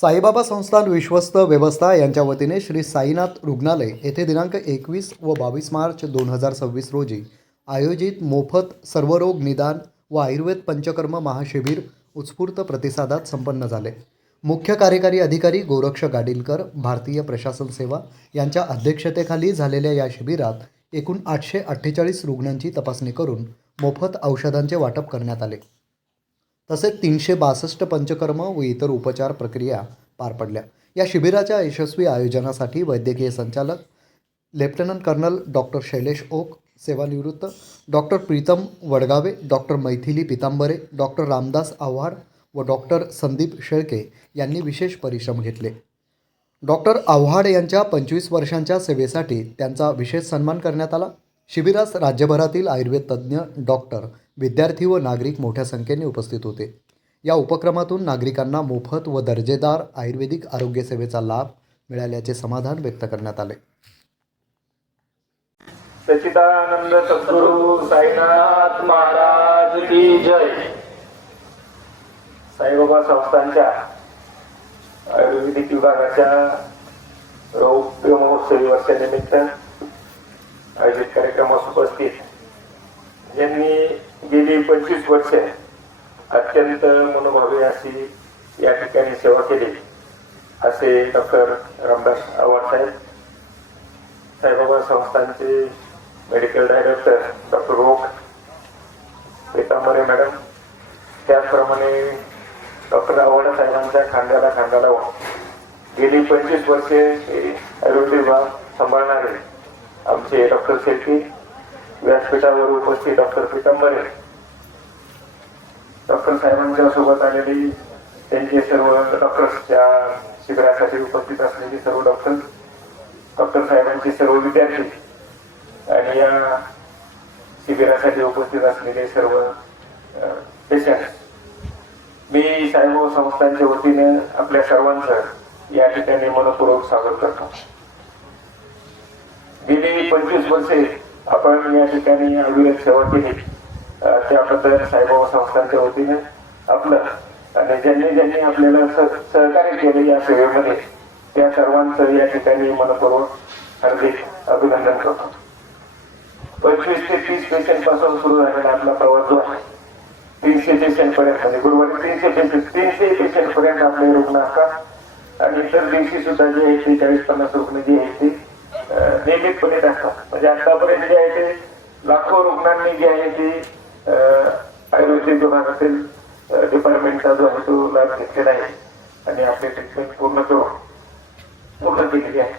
साईबाबा संस्थान विश्वस्त व्यवस्था यांच्या वतीने श्री साईनाथ रुग्णालय येथे दिनांक 21 व 22 मार्च 2026 रोजी आयोजित मोफत सर्वरोग निदान व आयुर्वेद पंचकर्म महाशिबिर उत्स्फूर्त प्रतिसादात संपन्न झाले। मुख्य कार्यकारी अधिकारी गोरक्ष गाडीलकर, भारतीय प्रशासन सेवा यांच्या अध्यक्षतेखाली झालेल्या या शिबिरात एकूण 848 रुग्णांची तपासणी करून मोफत औषधांचे वाटप करण्यात आले। तसेच 362 पंचकर्म व इतर उपचार प्रक्रिया पार पडल्या। या शिबिराच्या यशस्वी आयोजनासाठी वैद्यकीय संचालक lieutenant colonel doctor Shailesh Oak, सेवानिवृत्त, doctor Pritam Vadgave, doctor Maithili Pitambare, doctor Ramdas Awhad व डॉक्टर संदीप शेळके यांनी विशेष परिश्रम घेतले। डॉक्टर आव्हाड यांच्या 25 वर्षांच्या सेवेसाठी त्यांचा विशेष सन्मान करण्यात आला। शिबिरास राज्यभरातील आयुर्वेद तज्ज्ञ, डॉक्टर, विद्यार्थी व नागरिक मोठ्या संख्येने उपस्थित होते। या उपक्रमातून नागरिकांना मोफत व दर्जेदार आयुर्वेदिक आरोग्य सेवेचा लाभ मिळाल्याचे समाधान व्यक्त करण्यात आले। सच्चिदानंद सद्गुरु साईनाथ महाराज की जय। साईबाबा संस्थांच्या आयुर्वेदिक विभागाच्या रौप्य महोत्सवी वर्षानिमित्त आयोजित कार्यक्रमास उपस्थित ज्यांनी गेली 25 वर्षे अत्यंत मनोभावी अशी या ठिकाणी सेवा केली असे डॉक्टर रामदास आव्हाड साहेब, साईबाबा संस्थांचे medical director doctor Oak, Pitambare madam, त्याचप्रमाणे डॉक्टर आव्हाड साहेबांच्या खांद्याला खांदा लावून गेली 25 वर्षे आयुर्वेद विभाग सांभाळणारे आमचे डॉक्टर शेळके, व्यासपीठावर उपस्थित डॉक्टर पितांबरे, डॉक्टर साहेबांच्या सोबत आलेली त्यांचे सर्व डॉक्टर्सच्या शिबिरासाठी उपस्थित असलेले सर्व डॉक्टर साहेबांचे सर्व विद्यार्थी आणि या शिबिरासाठी उपस्थित असलेले सर्व पेशंट, मी साईबाबा संस्थांच्या वतीने आपल्या सर्वांचं या ठिकाणी मनपूर्वक स्वागत करतो। गेली 25 वर्षे आपण या ठिकाणी आयुर्वेद सेवा केली, त्याबद्दल साईबाबा संस्थांच्या वतीने आपलं आणि ज्यांनी आपल्याला सहकार्य केले या सेवेमध्ये त्या सर्वांचं या ठिकाणी मनपूर्वक हार्दिक अभिनंदन करतो। 25 ते 30 पेशंट पासून सुरू झालेला आपला प्रवास जो आहे 300 पेशंट पर्यंत, म्हणजे गुरुवारी 300 पेशंट पर्यंत आपले रुग्ण असतात आणि इतर दिवशी सुद्धा जे आहे ते 40-50 रुग्ण जे आहे ते नियमितपणे असतात। म्हणजे आतापर्यंत जे आहे ते लाखो रुग्णांनी जे आहे ते आयुर्वेदिक विभागातील डिपार्टमेंटचा जो आहे तो लाभ घेतलेला आहे आणि आपली ट्रीटमेंट पूर्ण केलेली आहे।